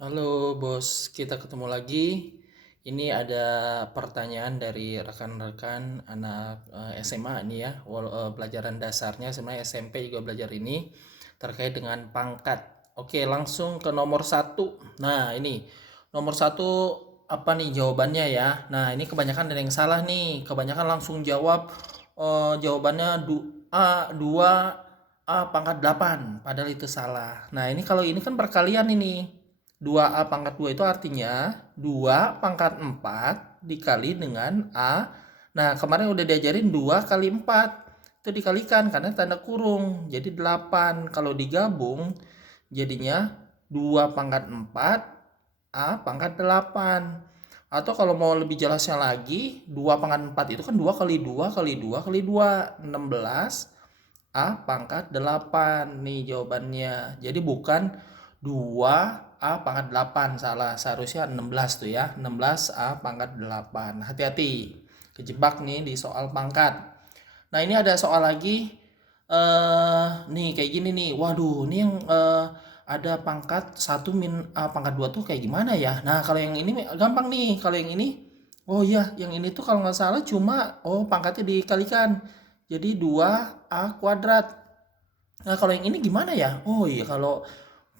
Halo bos, kita ketemu lagi. Ini ada pertanyaan dari rekan-rekan anak SMA nih ya, pelajaran dasarnya sebenarnya SMP juga belajar ini terkait dengan pangkat. Oke, langsung ke nomor satu. Nah ini nomor satu apa nih jawabannya ya? Nah ini kebanyakan ada yang salah nih, kebanyakan langsung jawab jawabannya A 2 A pangkat 8, padahal itu salah. Nah ini kalau ini kan perkalian ini. 2A pangkat 2 itu artinya 2 pangkat 4 dikali dengan A. Nah, kemarin udah diajarin 2 kali 4. Itu dikalikan karena tanda kurung. Jadi 8. Kalau digabung jadinya 2 pangkat 4 A pangkat 8. Atau kalau mau lebih jelasnya lagi, 2 pangkat 4 itu kan 2 kali 2 kali 2 kali 2. 16 A pangkat 8 nih jawabannya. Jadi bukan 2A pangkat 8, salah. Seharusnya 16 tuh ya. 16A pangkat 8. Hati-hati. Kejebak nih di soal pangkat. Nah, ini ada soal lagi. Nih kayak gini nih. Waduh, ini yang ada pangkat 1 min A pangkat 2 tuh kayak gimana ya? Nah, kalau yang ini gampang nih. Kalau yang ini, oh iya, yang ini tuh kalau nggak salah cuma pangkatnya dikalikan. Jadi 2A kuadrat. Nah, kalau yang ini gimana ya? Oh iya, kalau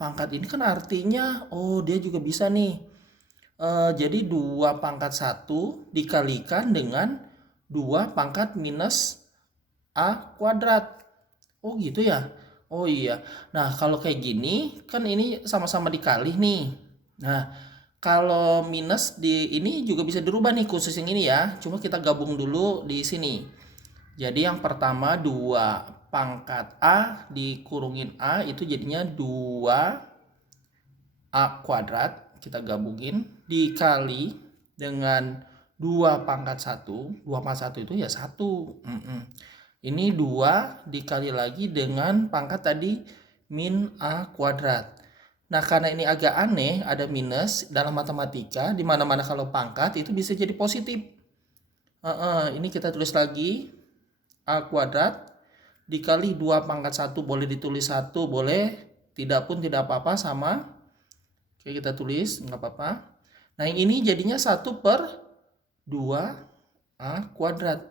pangkat ini kan artinya, oh dia juga bisa nih. Jadi 2 pangkat 1 dikalikan dengan 2 pangkat minus A kuadrat. Oh gitu ya? Oh iya. Nah kalau kayak gini, kan ini sama-sama dikali nih. Nah kalau minus di ini juga bisa dirubah nih khusus yang ini ya. Cuma kita gabung dulu di sini. Jadi yang pertama 2 pangkat A dikurungin A itu jadinya 2 A kuadrat, kita gabungin dikali dengan 2 pangkat 1. 2 pangkat 1 itu ya 1. Ini 2 dikali lagi dengan pangkat tadi min A kuadrat. Nah, karena ini agak aneh, ada minus dalam matematika, di mana-mana kalau pangkat itu bisa jadi positif. Ini kita tulis lagi A kuadrat dikali 2 pangkat 1, boleh ditulis 1, boleh tidak pun tidak apa-apa, sama. Oke, kita tulis, nggak apa-apa. Nah, yang ini jadinya 1/2A kuadrat.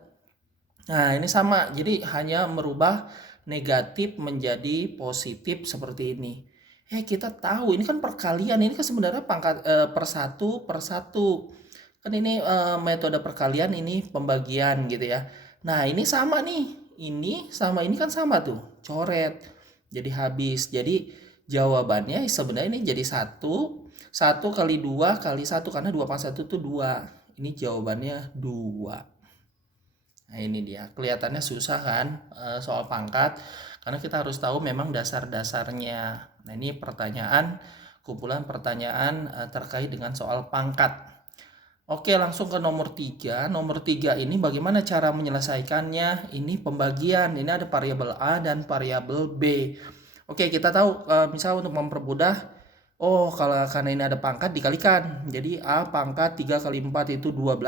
Nah, ini sama. Jadi hanya merubah negatif menjadi positif seperti ini. Kita tahu ini kan perkalian. Ini kan sebenarnya pangkat per 1 per 1. Kan ini metode perkalian, ini pembagian gitu ya. Nah, ini sama nih. Ini sama ini kan sama tuh. Coret. Jadi habis. Jadi jawabannya sebenarnya ini jadi 1 kali 2 kali 1 karena 2 pangkat 1 itu 2. Ini jawabannya 2. Nah, ini dia. Kelihatannya susah kan soal pangkat karena kita harus tahu memang dasar-dasarnya. Nah, ini pertanyaan, kumpulan pertanyaan terkait dengan soal pangkat. Oke, langsung ke nomor 3. Nomor 3 ini bagaimana cara menyelesaikannya? Ini pembagian. Ini ada variabel A dan variabel B. Oke, kita tahu misal untuk mempermudah, kalau karena ini ada pangkat dikalikan. Jadi A pangkat 3 kali 4 itu 12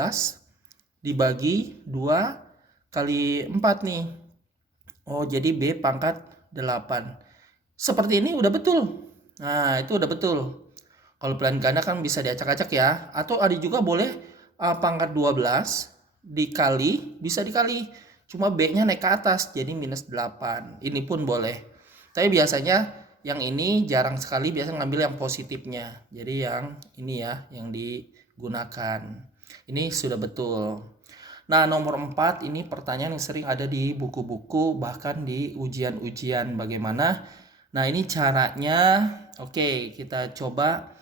dibagi 2 kali 4 nih. Jadi B pangkat 8. Seperti ini udah betul. Nah, itu udah betul. Kalau pilihan ganda kan bisa diacak-acak ya. Atau ada juga boleh A pangkat 12 dikali, bisa dikali. Cuma B-nya naik ke atas, jadi minus 8. Ini pun boleh. Tapi biasanya yang ini jarang sekali, biasanya ngambil yang positifnya. Jadi yang ini ya, yang digunakan. Ini sudah betul. Nah, nomor 4 ini pertanyaan yang sering ada di buku-buku, bahkan di ujian-ujian. Bagaimana? Nah, ini caranya. Oke, kita coba.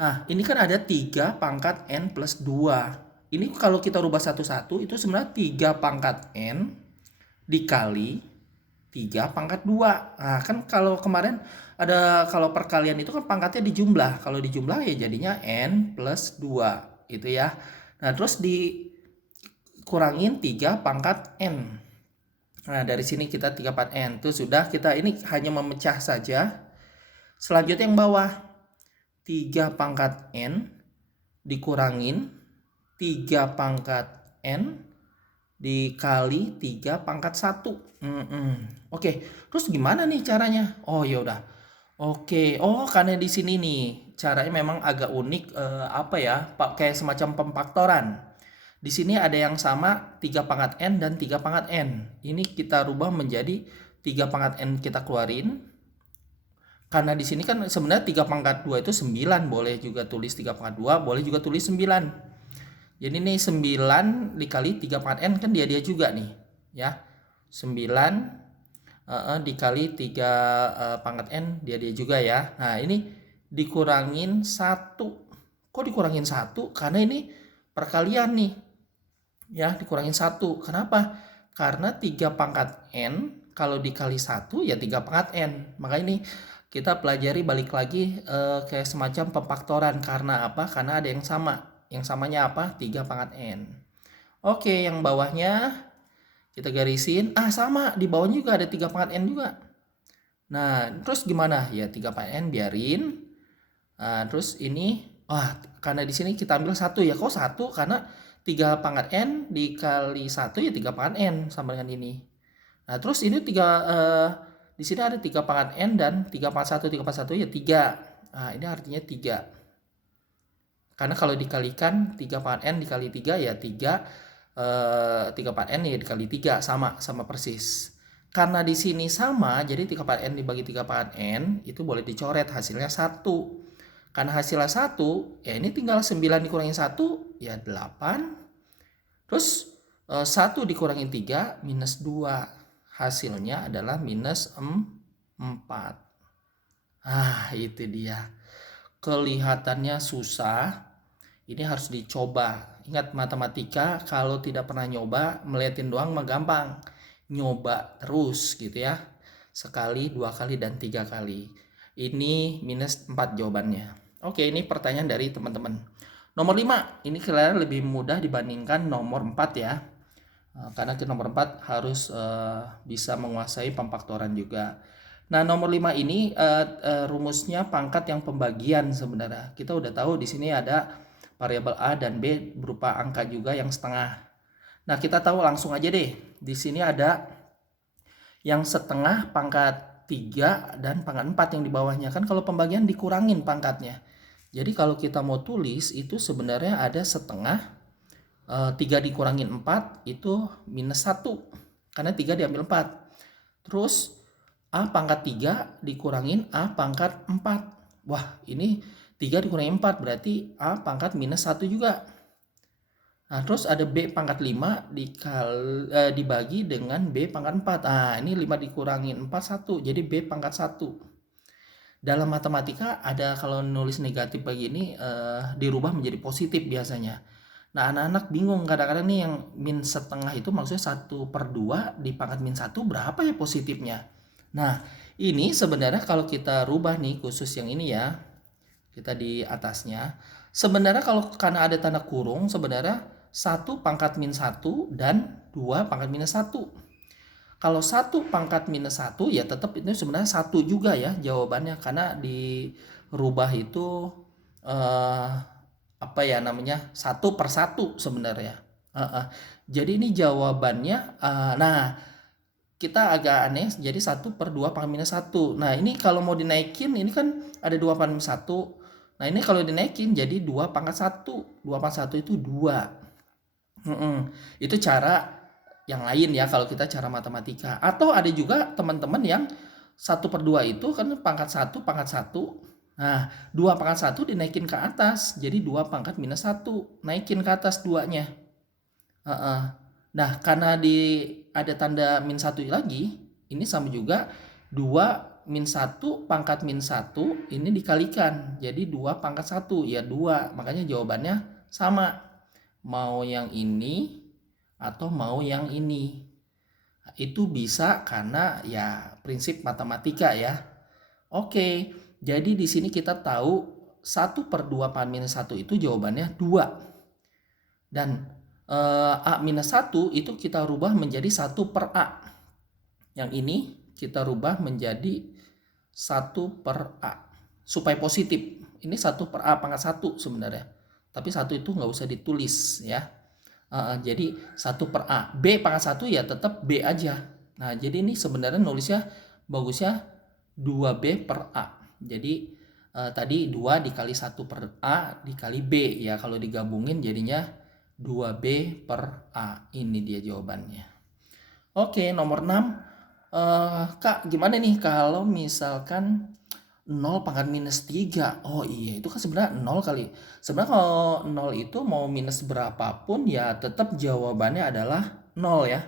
Nah, ini kan ada 3 pangkat N plus 2. Ini kalau kita rubah satu-satu, itu sebenarnya 3 pangkat N dikali 3 pangkat 2. Nah, kan kalau kemarin ada, kalau perkalian itu kan pangkatnya dijumlah. Kalau dijumlah ya jadinya N plus 2. Itu ya. Nah, terus dikurangin 3 pangkat N. Nah, dari sini kita 3 pangkat N. Itu sudah, kita ini hanya memecah saja. Selanjutnya yang bawah. 3 pangkat N dikurangin 3 pangkat N dikali 3 pangkat 1. Oke, terus gimana nih caranya? Oh ya udah. Oke, karena di sini nih caranya memang agak unik, apa ya, kayak semacam pemfaktoran. Di sini ada yang sama 3 pangkat N dan 3 pangkat N. Ini kita rubah menjadi 3 pangkat N kita keluarin. Karena di sini kan sebenarnya 3 pangkat 2 itu 9, boleh juga tulis 3 pangkat 2, boleh juga tulis 9. Jadi ini 9 dikali 3 pangkat N kan dia juga nih, ya. 9 dikali 3 pangkat N dia juga ya. Nah, ini dikurangin 1. Kok dikurangin 1? Karena ini perkalian nih. Ya, dikurangin 1. Kenapa? Karena 3 pangkat N kalau dikali 1 ya 3 pangkat N. Maka ini kita pelajari balik lagi kayak semacam pemfaktoran. Karena apa? Karena ada yang sama. Yang samanya apa? 3 pangkat N. Oke, yang bawahnya kita garisin. Sama. Di bawahnya juga ada 3 pangkat N juga. Nah, terus gimana? Ya 3 pangkat N biarin. Nah, terus ini, karena di sini kita ambil 1 ya. Kok 1? Karena 3 pangkat N dikali 1 ya 3 pangkat N sama dengan ini. Nah, terus ini di sini ada 3 pangkat N dan 3 pangkat 1 ya 3. Nah, ini artinya 3. Karena kalau dikalikan 3 pangkat N dikali 3 ya 3. 3 pangkat N ya dikali 3 sama persis. Karena di sini sama, jadi 3 pangkat N dibagi 3 pangkat N itu boleh dicoret, hasilnya 1. Karena hasilnya 1, ya ini tinggal 9 dikurangin 1, ya 8. Terus 1 dikurangin 3, minus 2. Hasilnya adalah minus 4. Itu dia. Kelihatannya susah. Ini harus dicoba. Ingat matematika, kalau tidak pernah nyoba, melihatin doang mah gampang. Nyoba terus gitu ya. Sekali, 2 kali, dan 3 kali. Ini minus 4 jawabannya. Oke, ini pertanyaan dari teman-teman. Nomor 5, ini kira-kira lebih mudah dibandingkan nomor 4 ya. Karena ke nomor 4 harus bisa menguasai pemfaktoran juga. Nah, nomor 5 ini rumusnya pangkat yang pembagian sebenarnya. Kita udah tahu di sini ada variabel A dan B berupa angka juga yang setengah. Nah, kita tahu langsung aja deh. Di sini ada yang setengah pangkat 3 dan pangkat 4 yang di bawahnya. Kan kalau pembagian dikurangin pangkatnya. Jadi kalau kita mau tulis itu sebenarnya ada setengah 3 dikurangin 4 itu minus 1. Karena 3 diambil 4. Terus A pangkat 3 dikurangin A pangkat 4. Wah, ini 3 dikurangin 4 berarti A pangkat minus 1 juga. Nah, terus ada B pangkat 5 dibagi dengan B pangkat 4. Ini 5 dikurangin 4, 1. Jadi B pangkat 1. Dalam matematika ada kalau nulis negatif begini dirubah menjadi positif biasanya. Nah, anak-anak bingung kadang-kadang nih yang min setengah itu maksudnya 1/2 di pangkat min 1 berapa ya positifnya. Nah, ini sebenarnya kalau kita rubah nih khusus yang ini ya, kita di atasnya. Sebenarnya kalau karena ada tanda kurung sebenarnya 1 pangkat min 1 dan 2 pangkat minus 1. Kalau 1 pangkat minus 1 ya tetap itu sebenarnya 1 juga ya jawabannya. Karena dirubah itu apa ya namanya 1/1 sebenarnya. Jadi ini jawabannya. Nah, kita agak aneh jadi 1/2 pangkat minus 1. Nah, ini kalau mau dinaikin ini kan ada 2 pangkat minus 1. Nah, ini kalau dinaikin jadi 2 pangkat 1. 2 pangkat 1 itu 2. Itu cara yang lain ya kalau kita cara matematika. Atau ada juga teman-teman yang 1/2 itu kan pangkat 1 pangkat 1. Nah, 2 pangkat 1 dinaikin ke atas. Jadi 2 pangkat minus 1. Naikin ke atas 2-nya. Nah, karena ada tanda min 1 lagi, ini sama juga 2 min 1 pangkat min 1 ini dikalikan. Jadi 2 pangkat 1 ya 2. Makanya jawabannya sama. Mau yang ini atau mau yang ini. Itu bisa karena ya prinsip matematika ya. Oke. Jadi di sini kita tahu 1/2 pangkat minus 1 itu jawabannya 2. Dan A minus 1 itu kita rubah menjadi 1/A. Yang ini kita rubah menjadi 1/A. Supaya positif. Ini 1/A pangkat 1 sebenarnya. Tapi 1 itu nggak usah ditulis ya. Jadi 1/A. B pangkat 1 ya tetap B aja. Nah, jadi ini sebenarnya nulisnya bagusnya 2B/A. Jadi tadi 2 dikali 1 per A dikali B ya. Kalau digabungin jadinya 2B per A. Ini dia jawabannya. Oke, nomor 6. Kak, gimana nih kalau misalkan 0 pangkat minus 3? Oh iya, itu kan sebenarnya 0 kali. Sebenarnya kalau 0 itu mau minus berapapun ya tetap jawabannya adalah 0 ya.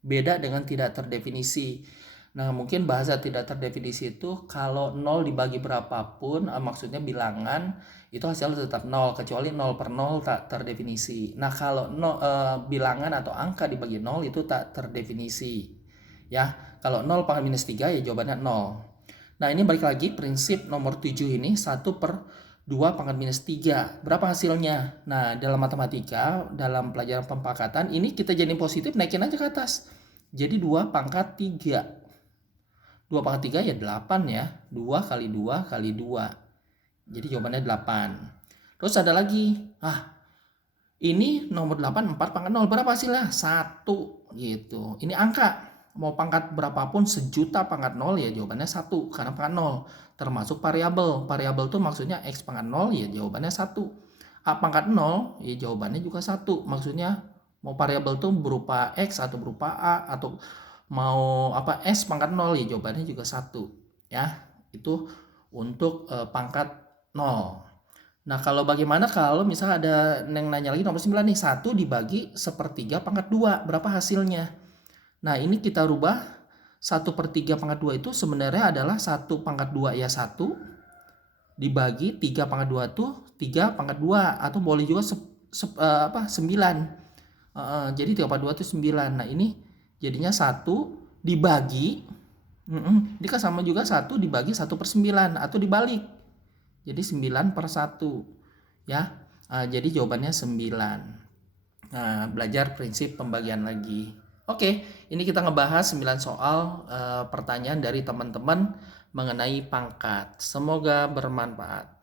Beda dengan tidak terdefinisi. Nah, mungkin bahasa tidak terdefinisi itu kalau 0 dibagi berapapun, maksudnya bilangan, itu hasilnya tetap 0, kecuali 0 per 0 tak terdefinisi. Nah, kalau bilangan atau angka dibagi 0 itu tak terdefinisi. Ya, kalau 0 pangkat minus 3 ya jawabannya 0. Nah, ini balik lagi prinsip nomor 7 ini, 1 per 2 pangkat minus 3. Berapa hasilnya? Nah, dalam matematika, dalam pelajaran pempakatan, ini kita jadiin positif, naikin aja ke atas. Jadi 2 pangkat 3. 2 pangkat 3 ya 8 ya. 2 kali 2 kali 2. Jadi jawabannya 8. Terus ada lagi. Ini nomor 8, 4 pangkat 0. Berapa hasilnya? 1 gitu. Ini angka. Mau pangkat berapapun, sejuta pangkat 0 ya jawabannya 1. Karena pangkat 0. Termasuk variabel. Variabel itu maksudnya X pangkat 0 ya jawabannya 1. A pangkat 0 ya jawabannya juga 1. Maksudnya mau variabel itu berupa X atau berupa A atau mau S pangkat 0 ya jawabannya juga 1 ya. Itu untuk pangkat 0. Nah, kalau bagaimana kalau misalnya ada yang nanya lagi nomor 9 nih, 1 dibagi 1/3 pangkat 2, berapa hasilnya? Nah, ini kita rubah 1/3 pangkat 2 itu sebenarnya adalah 1 pangkat 2 ya 1 dibagi 3 pangkat 2 tuh 3 pangkat 2 atau boleh juga 9. Jadi 3 pangkat 2 itu 9. Nah, ini jadinya 1 dibagi ini kan sama juga 1 dibagi 1/9 atau dibalik. Jadi 9 per 1 ya. Jadi jawabannya 9. Nah, belajar prinsip pembagian lagi. Oke, ini kita ngebahas 9 soal pertanyaan dari teman-teman mengenai pangkat. Semoga bermanfaat.